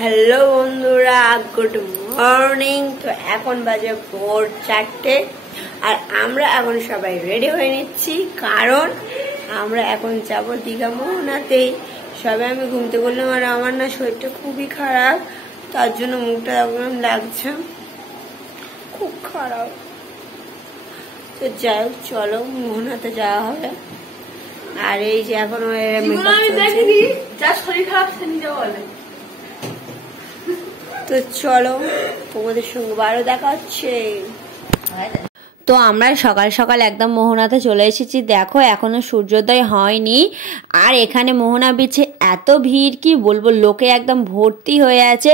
Hello বন্ধুরা, good morning. তো এখন বাজে ভোর 4টে আর আমরা এখন সবাই রেডি হয়ে নিচ্ছি, কারণ আমরা এখন যাবো দীঘা মোহনাতেই। সবাই আমি ঘুমতে বললাম আর আমার না শরীরটা খুবই খারাপ, তার জন্য মুখটা একদম লাগছে, খুব খারাপ। তো যাই হোক, চলো মোহনাতে যাওয়া হবে। আর এই যে এখন শরীর খারাপ সে নিজে বলে। তো চলো, তোমাদের সঙ্গে আরো দেখা হচ্ছে। তো আমরা সকাল সকাল একদম মোহনাতে চলে এসেছি। দেখো এখনো সূর্যোদয় হয়নি, আর এখানে মোহনা বিচে এত ভিড় কি বলবো, লোকে একদম ভর্তি হয়ে আছে।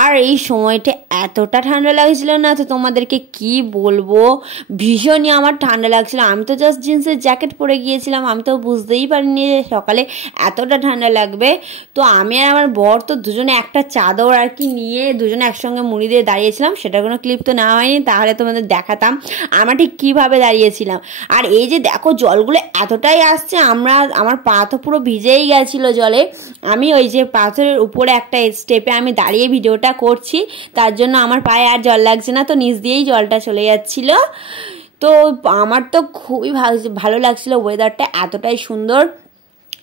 আর এই সময়টা এতটা ঠান্ডা লাগছিল না, তো তোমাদেরকে কি বলবো, ভীষণই আমার ঠান্ডা লাগছিল। আমি তো জাস্ট জিন্সের জ্যাকেট পরে গিয়েছিলাম, আমি তো বুঝতেই পারিনি যে সকালে এতটা ঠান্ডা লাগবে। তো আমি আর আমার বর তো দুজনে একটা চাদর আর কি নিয়ে দুজনে একসঙ্গে মুড়ি দিয়ে দাঁড়িয়েছিলাম। সেটার কোনো ক্লিপ তো নেওয়া হয়নি, তাহলে তোমাদের দেখাতাম আমরা ঠিক কিভাবে দাঁড়িয়েছিলাম। আর এই যে দেখো জলগুলো এতটাই আসছে, আমার পা তো পুরো ভিজেই গেছিল জলে। আমি ওই যে পাথরের উপরে একটা স্টেপে আমি দাঁড়িয়ে ভিডিওটা করছি, তার জন্য আমার পায়ে আর জল লাগছে না, তো নিচ দিয়েই জলটা চলে যাচ্ছিল। তো আমার তো খুবই ভালো লাগছিল, ওয়েদারটা এতটাই সুন্দর।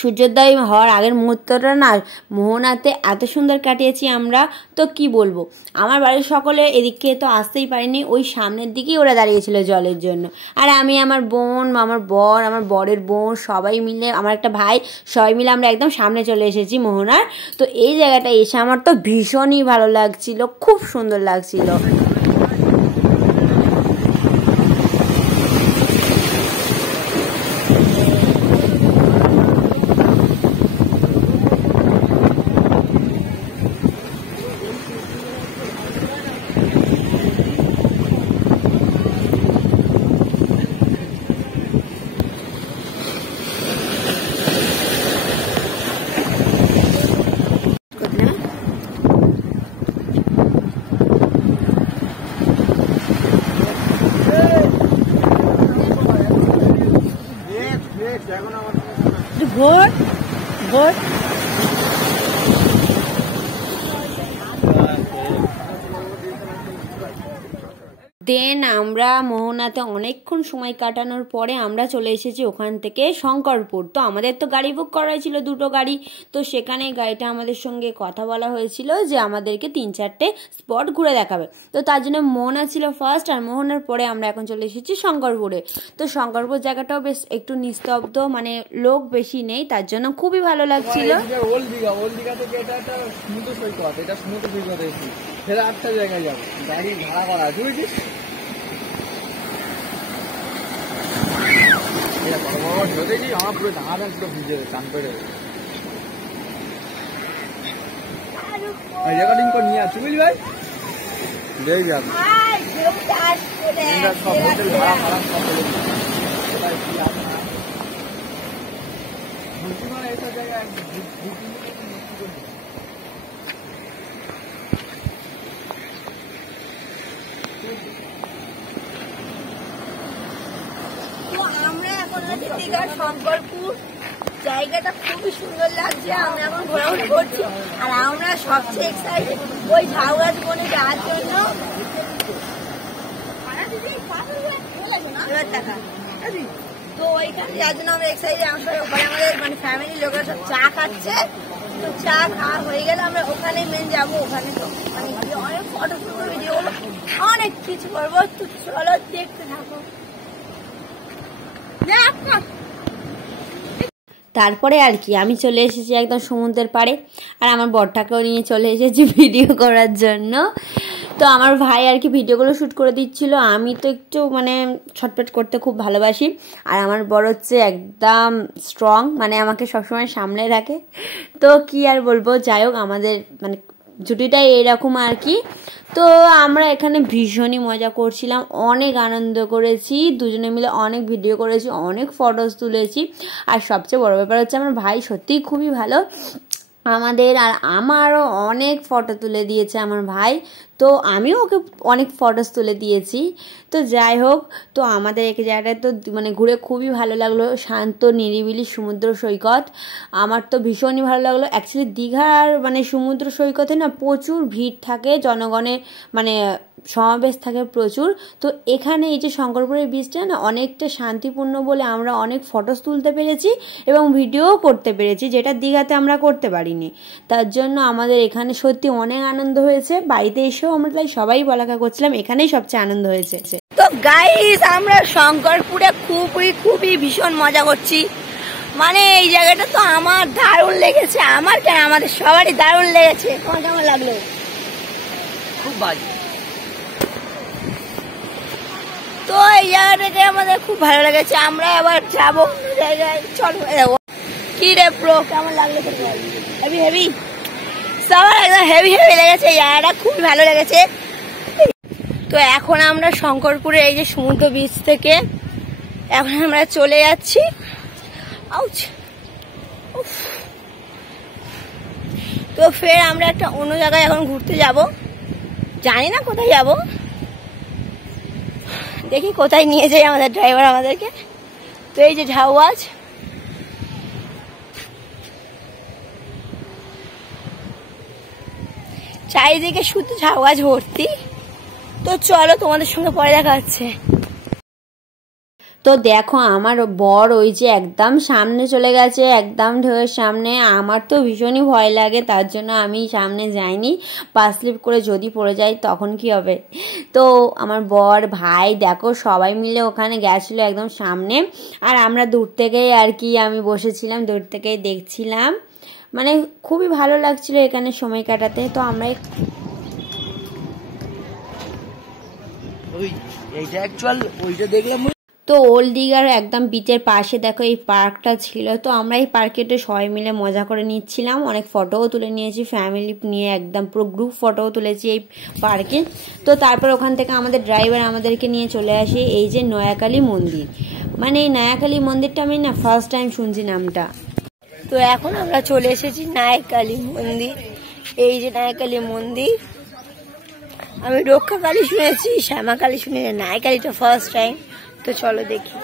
সূর্যোদয় হওয়ার আগের মুহূর্তটা না মোহনাতে এত সুন্দর কাটিয়েছি আমরা, তো কি বলবো। আমার বাড়ির সকলে এদিকে তো আসতেই পারিনি, ওই সামনের দিকেই ওরা দাঁড়িয়েছিল জলের জন্য। আর আমি, আমার বোন, আমার বর, আমার বরের বোন, সবাই মিলে, আমার একটা ভাই, সবাই মিলে আমরা একদম সামনে চলে এসেছি মোহনার। তো এই জায়গাটা এসে আমার তো ভীষণই ভালো লাগছিল, খুব সুন্দর লাগছিল। ভোর ভোর দেন আমরা মোহনাতে অনেকক্ষণ সময় কাটানোর পরে আমরা চলে এসেছি ওখান থেকে শঙ্করপুর। তো আমাদের তো গাড়ি বুক করা হয়েছিল, দুটো গাড়ি। তো সেখানে গাড়িটা আমাদের সঙ্গে কথা বলা হয়েছিল যে আমাদেরকে 3-4টে স্পট ঘুরে দেখাবে। তো তার জন্য মোহনা ছিল ফার্স্ট, আর মোহনার পরে আমরা এখন চলে এসেছি শঙ্করপুরে। তো শঙ্করপুর জায়গাটাও বেশ একটু নিস্তব্ধ, মানে লোক বেশি নেই, তার জন্য খুবই ভালো লাগছিল। একটা জায়গায় যাবো, গাড়ি ভাড়া করা আছে বুঝছিস। আমার পুরো দাঁড়া পুরো ভিজে চান করে রেকর্ডিং করে নিয়ে আসছি বুঝলি ভাই। যাই যাবে সব হোটেল ভাড়া ভাড়া সব এইসব জায়গায়। আমরা এখন আছি দীঘার শঙ্করপুর, জায়গাটা খুবই সুন্দর লাগছে। আমরা এখন ঘোরাঘুরি করছি, আর আমরা সবচেয়ে এক্সাইটেড ওই ঝাউগাছ বনে যাওয়ার জন্য। তো ওইখানে যাওয়ার জন্য আমরা এক্সাইটেড। ওখানে আমাদের মানে ফ্যামিলির লোকেরা সব চা খাচ্ছে, তো চা খাওয়া হয়ে গেলে আমরা ওখানে মেন যাবো। ওখানে তো মানে অনেক ফটো তুলবো, ভিডিও গুলো অনেক কিছু করবো। তো চলো দেখতে থাকো। তারপরে আর কি আমি চলে এসেছি একদম সমুদ্রের পাড়ে, আর আমার বরটাকেও নিয়ে চলে এসেছি ভিডিও করার জন্য। তো আমার ভাই আর কি ভিডিওগুলো শ্যুট করে দিচ্ছিল। আমি তো একটু মানে ছটপট করতে খুব ভালোবাসি, আর আমার বর হচ্ছে একদম স্ট্রং, মানে আমাকে সবসময় সামলে রাখে। তো কি আর বলবো, যাই হোক আমাদের মানে জুটিটাই এরকম আর কি। তো আমরা এখানে ভীষণই মজা করছিলাম, অনেক আনন্দ করেছি, দুজনে মিলে অনেক ভিডিও করেছি, অনেক ফটোস তুলেছি। আর সবচেয়ে বড় ব্যাপার হচ্ছে আমার ভাই সত্যিই খুবই ভালো আমাদের, আর আমারও অনেক ফটো তুলে দিয়েছে আমার ভাই। তো আমিও ওকে অনেক ফটোস তুলে দিয়েছি। তো যাই হোক, তো আমাদের এই জায়গাটায় তো মানে ঘুরে খুবই ভালো লাগলো, শান্ত নিরিবিলি সমুদ্র সৈকত, আমার তো ভীষণই ভালো লাগলো। অ্যাকচুয়ালি দীঘার মানে সমুদ্র সৈকতে না প্রচুর ভিড় থাকে, জনগণের মানে সমাবেশ থাকে প্রচুর। তো এখানে এই যে শঙ্করপুরের বীচটা না অনেকটা শান্তিপূর্ণ বলে আমরা অনেক ফটোস তুলতে পেরেছি এবং ভিডিও করতে পেরেছি, যেটা দীঘাতে আমরা করতে পারিনি। তার জন্য আমাদের এখানে সত্যি অনেক আনন্দ হয়েছে। বাড়িতে এসেও আমরা তাই সবাই বলাকা করছিলাম এখানেই সবচেয়ে আনন্দ হয়েছে। তো গাইস, আমরা শঙ্করপুরে খুবই ভীষণ মজা করছি। মানে এই জায়গাটা তো আমার দারুণ লেগেছে, আমার কেন আমাদের সবারই দারুণ লেগেছে। তোমার কেমন লাগলো? খুব বাজে। তো এই জায়গাটাকে আমাদের খুব ভালো লেগেছে, আমরা আবার যাবো অন্য জায়গায়। চলো কি রে ব্রো, কেমন লাগলো? হেভি হেভি সবার একদম হেভি লেগেছে, এই জায়গাটা খুবই ভালো লেগেছে। তো এখন আমরা শঙ্করপুরে এই যে সমুদ্র বীচ থেকে এখন আমরা চলে যাচ্ছি। তো ফের আমরা একটা অন্য জায়গায় এখন ঘুরতে যাব, জানি না কোথায় যাব, দেখি কোথায় নিয়ে যায় আমাদের ড্রাইভার আমাদেরকে। তো এই যে ঝাউগাছ, চারিদিকে শুধু ঝাউগাছ ভর্তি। তো চলো তোমাদের সঙ্গে পরে দেখা হচ্ছে। তো দেখো আমার বর ওই যে একদম সামনে চলে গেছে, একদম ঢেউয়ের সামনে। আমার তো ভীষণই ভয় লাগে, তার জন্য আমি সামনে যাইনি, পা স্লিপ করে যদি পড়ে যাই তখন কি হবে। তো আমার বর ভাই দেখো সবাই মিলে ওখানে গেছিলো একদম সামনে, আর আমরা দূর থেকেই আর কি আমি বসেছিলাম, দূর থেকেই দেখছিলাম। মানে খুবই ভালো লাগছিল এখানে সময় কাটাতে। তো আমরা এইটা অ্যাকচুয়াল ওইটা দেখলাম। তো ওল্ড দীঘার একদম বিচের পাশে দেখো এই পার্কটা ছিল। তো আমরা এই পার্কেতে সবাই মিলে মজা করে নিচ্ছিলাম, অনেক ফটোও তুলে নিয়েছি ফ্যামিলি নিয়ে, একদম পুরো গ্রুপ ফটোও তুলেছি এই পার্কে। তো তারপর ওখান থেকে আমাদের ড্রাইভার আমাদেরকে নিয়ে চলে আসে এই যে নয়াকালী মন্দির। মানে এই নয়াকালী মন্দিরটা আমি না ফার্স্ট টাইম শুনছি নামটা। তো এখন আমরা চলে এসেছি নায়কালী মন্দির। এই যে নায়কালী মন্দির, আমি রক্ষাকালী শুনেছি, শ্যামাকালী শুনেছি, নায়কালীটা ফার্স্ট টাইম। তো চলো দেখি।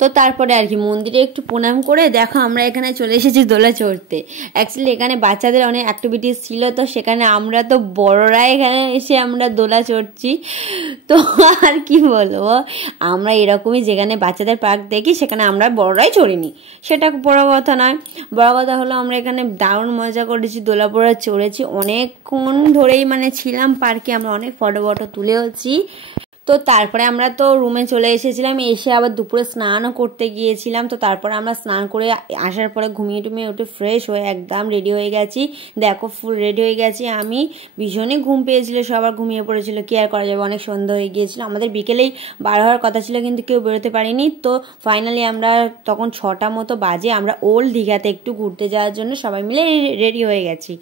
তো তারপরে আর কি মন্দিরে একটু প্রণাম করে দেখো আমরা এখানে চলে এসেছি দোলা চড়তে। অ্যাকচুয়ালি এখানে বাচ্চাদের অনেক অ্যাক্টিভিটিস ছিল, তো সেখানে আমরা তো বড়রা এখানে এসে আমরা দোলা চড়ছি। তো আর কি বলবো, আমরা এরকমই যেখানে বাচ্চাদের পার্ক দেখি সেখানে আমরা বড়রাই চড়িনি, সেটা বড় কথা নয়। বড় কথা হলো আমরা এখানে দারুণ মজা করেছি, দোলা পড়া চড়েছি, অনেকক্ষণ ধরেই মানে ছিলাম পার্কে, আমরা অনেক ফটো তুলেওছি। তো তারপরে আমরা তো রুমে চলে এসেছিলাম, এসে আবার দুপুরে স্নানও করতে গিয়েছিলাম। তো তারপরে আমরা স্নান করে আসার পরে ঘুমিয়ে টুমিয়ে উঠে ফ্রেশ হয়ে একদম রেডি হয়ে গেছি। দেখো ফুল রেডি হয়ে গেছি আমি, ভীষণই ঘুম পেয়েছিল, সবার ঘুমিয়ে পড়েছিল, কি আর করা যাবে, অনেক সন্ধ্যা হয়ে গিয়েছিল। আমাদের বিকেলেই বার হওয়ার কথা ছিল কিন্তু কেউ বেরোতে পারিনি। তো ফাইনালি আমরা তখন 6টা মতো বাজে, আমরা ওল্ড দীঘাতে একটু ঘুরতে যাওয়ার জন্য সবাই মিলে রেডি হয়ে গেছি।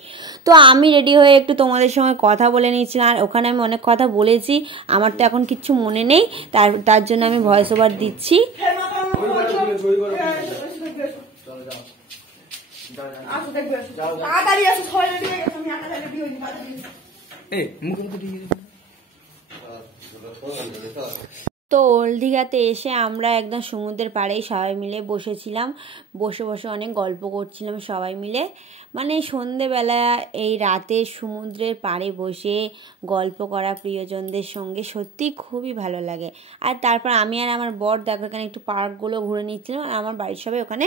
তো আমি রেডি হয়ে একটু তোমাদের সঙ্গে কথা বলে নিয়েছিলাম, আর ওখানে আমি অনেক কথা বলেছি, আমার তো এখন কিচ্ছু মনে নেই, তার জন্য আমি ভয়েস ওভার দিচ্ছি। তো ওল্ড দীঘাতে এসে আমরা একদম সমুদ্রের পাড়েই সবাই মিলে বসেছিলাম, বসে অনেক গল্প করছিলাম সবাই মিলে। মানে সন্ধেবেলা এই রাতে সমুদ্রের পাড়ে বসে গল্প করা প্রিয়জনদের সঙ্গে সত্যি খুবই ভালো লাগে। আর তারপর আমি আর আমার বর দেখো এখানে একটু পার্কগুলো ঘুরে নিচ্ছিলাম, আর আমার বাড়ির সবাই ওখানে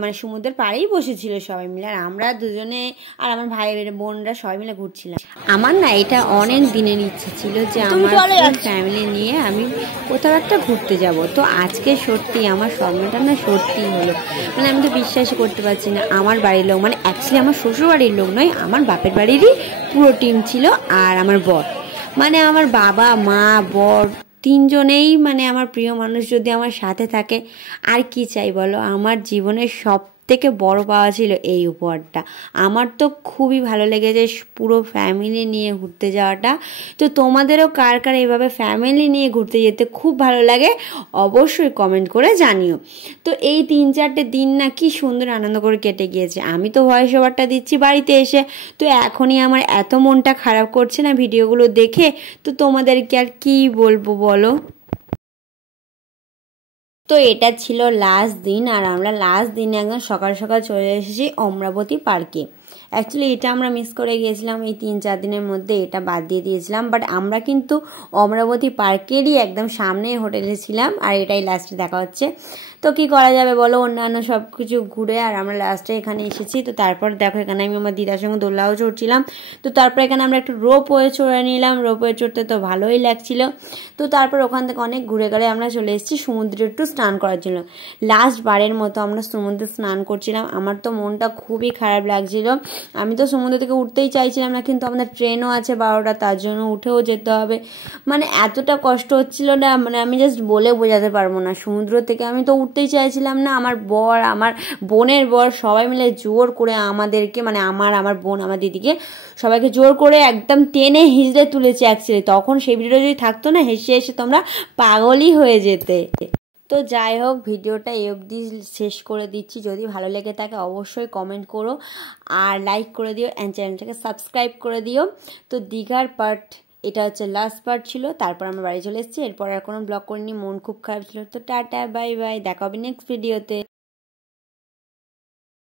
মানে সমুদ্রের পাড়েই বসেছিল সবাই মিলে, আর আমরা দুজনে আর আমার ভাই বোনরা সবাই মিলে ঘুরছিলাম। আমার না এটা অনেক দিনের ইচ্ছে ছিল যে আমার ফ্যামিলি নিয়ে আমি কোথাও একটা ঘুরতে যাব। তো আজকে সত্যি আমার স্বপ্নটা না সত্যি হলো। মানে আমি তো বিশ্বাসই করতে পারছি না, আমার বাড়ির লোক মানে অ্যাকচুয়ালি আমার শ্বশুর বাড়ির লোক নয়, আমার বাপের বাড়িরই পুরো টিম ছিল, আর আমার বর, মানে আমার বাবা মা বর তিনজনেই মানে আমার প্রিয় মানুষ যদি আমার সাথে থাকে আর কি চাই বলো। আমার জীবনের সব থেকে বড় পাওয়া ছিল এই উপহারটা। আমার তো খুবই ভালো লেগেছে পুরো ফ্যামিলি নিয়ে ঘুরতে যাওয়াটা। তো তোমাদেরও কার কার এভাবে ফ্যামিলি নিয়ে ঘুরতে যেতে খুব ভালো লাগে অবশ্যই কমেন্ট করে জানিও। তো এই 3-4টে দিন না কি সুন্দর আনন্দ করে কেটে গিয়েছে। আমি তো ভয়েস ওভারটা দিচ্ছি বাড়িতে এসে, তো এখনই আমার এত মনটা খারাপ করছে না ভিডিওগুলো দেখে, তো তোমাদেরকে আর কি বলবো বলো। তো এটা ছিল লাস্ট দিন, আর আমরা লাস্ট দিনে একদম সকাল সকাল চলে এসেছি অমরাবতী পার্কে। অ্যাকচুয়ালি এটা আমরা মিস করে গিয়েছিলাম, এই 3-4 দিনের মধ্যে এটা বাদ দিয়ে দিয়েছিলাম। বাট আমরা কিন্তু অমরাবতী পার্কেরই একদম সামনে হোটেলে ছিলাম, আর এটাই লাস্টে দেখা হচ্ছে। তো কি করা যাবে বলো, অন্যান্য সব কিছু ঘুরে আর আমরা লাস্টে এখানে এসেছি। তো তারপর দেখো এখানে আমি আমার দিদার সঙ্গে দোলাও চড়ছিলাম। তো তারপর এখানে আমরা একটু রোপওয়ে চড়ে নিলাম, রোপওয়ে চড়তে তো ভালোই লাগছিল। তো তারপর ওখান থেকে অনেক ঘুরে গেলে আমরা চলে এসেছি সমুদ্রে একটু স্নান করার জন্য। লাস্ট বারের মতো আমরা সমুদ্রে স্নান করছিলাম। আমার তো মনটা খুবই খারাপ লাগছিল, আমি তো সমুদ্র থেকে উঠতেই চাইছিলাম না, কিন্তু আমাদের ট্রেনও আছে 12টা, তার জন্য উঠেও যেতে হবে। মানে এতটা কষ্ট হচ্ছিল না, মানে আমি জাস্ট বলে বোঝাতে পারবো না। সমুদ্র থেকে আমি তো উঠতেই চাইছিলাম না, আমার বর, আমার বোনের বর সবাই মিলে জোর করে আমাদেরকে, মানে আমার বোন, আমার দিদিকে সবাইকে জোর করে একদম টেনে হিজড়ে তুলেছে অ্যাকচুয়ালি। তখন সেই ভিডিওটা যদি থাকতো না, হেসে হেসে তোমরা পাগলই হয়ে যেতে। তো যাই হোক, ভিডিওটা এই অবধি শেষ করে দিচ্ছি। যদি ভালো লেগে থাকে অবশ্যই কমেন্ট করো আর লাইক করে দিও, অ্যান্ড চ্যানেলটাকে সাবস্ক্রাইব করে দিও। তো দীঘার পার্ট এটা হচ্ছে লাস্ট পার্ট ছিল, তারপর আমরা বাড়ি চলে এসেছি। এরপর আর কোনো ব্লগ করিনি, মন খুব খারাপ ছিল। তো টাটা বাই বাই, দেখা হবে নেক্সট ভিডিওতে।